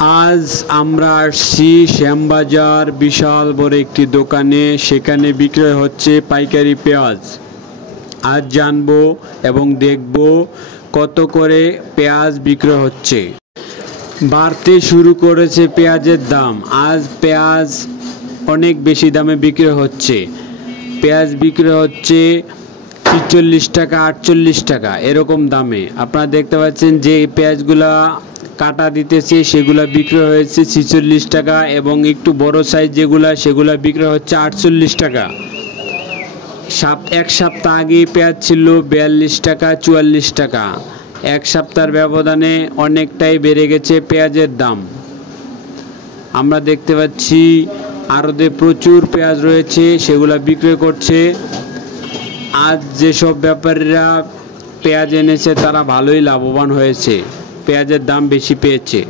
আজ আমরা আসছি শ্যামবাজার বিশাল বড় একটি দোকানে। সেখানে বিক্রয় হচ্ছে পাইকারি পেঁয়াজ। আজ জানবো এবং দেখব কত করে পেঁয়াজ বিক্রয় হচ্ছে। বাড়তে শুরু করেছে পেঁয়াজের দাম। আজ পেঁয়াজ অনেক বেশি দামে বিক্রয় হচ্ছে। পেঁয়াজ বিক্রয় হচ্ছে ৪৬ টাকা, ৪৮ টাকা এরকম দামে। আপনারা দেখতে পাচ্ছেন যে পেঁয়াজগুলা কাটা দিতেছে সেগুলা বিক্রয় হয়েছে ৪৬ টাকা, এবং একটু বড় সাইজ সেগুলা বিক্রয় হচ্ছে ৪৮ টাকা। এক সপ্তাহ আগে পেঁয়াজ ছিল ৪২ টাকা, ৪৪ টাকা। এক সপ্তাহের ব্যবধানে অনেকটাই বেড়ে গেছে পেঁয়াজের দাম। আমরা দেখতে পাচ্ছি আড়তে প্রচুর পেঁয়াজ রয়েছে, সেগুলা বিক্রয় করছে। আজ যেসব ব্যাপারীরা পেঁয়াজ এনেছে তারা ভালোই লাভবান হয়েছে, পেঁয়াজের দাম বেশি পেয়েছে।